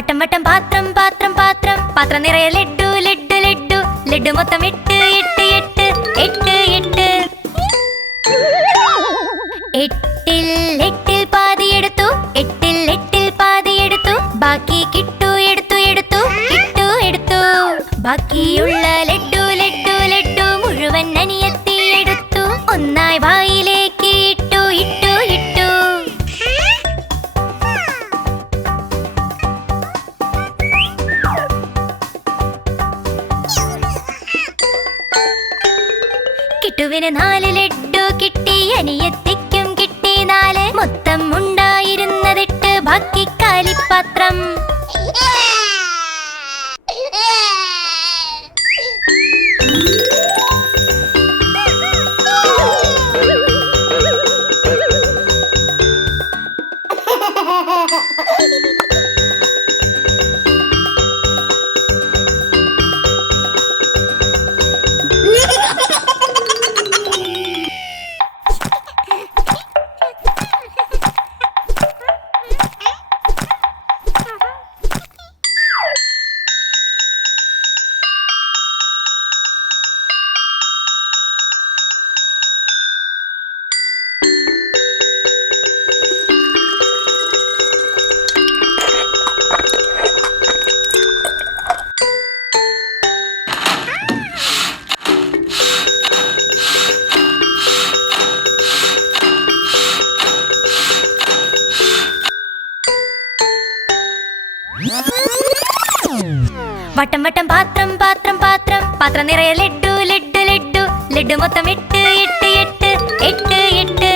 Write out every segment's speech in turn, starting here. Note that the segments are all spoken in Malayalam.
വട്ടം വട്ടം പാത്രം പാത്രം പാത്രം പാത്രം നിറയെ ലഡ്ഡു ലഡ്ഡു ലഡ്ഡു ലഡ്ഡു മൊത്തം 8 8 8 8 8 എട്ടിൽ എട്ടിൽ പാതി എടുത്തു എട്ടിൽ എട്ടിൽ പാതി എടുത്തു ബാക്കി കിട്ടു എടുത്തു എടുത്തു കിട്ടു എടുത്തു ബാക്കിയുള്ള ലഡ്ഡു ലഡ്ഡു ലഡ്ഡു മുഴുവൻ അനിയത്തി എടുത്തു ഒന്നായി വായിലേക്ക് ഇട്ടു ഇട്ടു ഇട്ടു കിട്ടുവിന് 4 ലഡ്ഡു കിട്ടി അനിയത്തിക്കും കിട്ടി 4 മൊത്തം ഉണ്ടായിരുന്നത് 8 ബാക്കി കാലിപ്പാത്രം വട്ടം വട്ടം പാത്രം പാത്രം പാത്രം പാത്രം നിറയെ ലഡ്ഡു ലഡ്ഡു ലഡ്ഡു ലഡ്ഡു മൊത്തം 8 8 8 8 8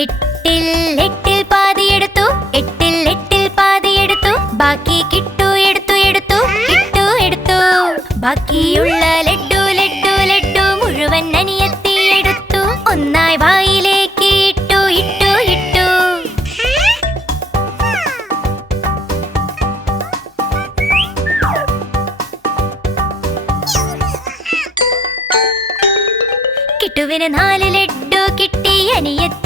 എട്ടിൽ എട്ടിൽ പാതി എടുത്തു എട്ടിൽ എട്ടിൽ പാതി എടുത്തു ബാക്കി കിട്ടു എടുത്തു എടുത്തു കിട്ടു എടുത്തു ബാക്കിയുള്ള ലഡ്ഡു ലഡ്ഡു ലഡ്ഡു മുഴുവൻ അനിയത്തി എടുത്തു ഒന്നായി വായിലേക്ക് ഇട്ടു ഇട്ടു ഇട്ടു കിട്ടുവിന് 4 ലഡ്ഡു കിട്ടി അനിയത്തി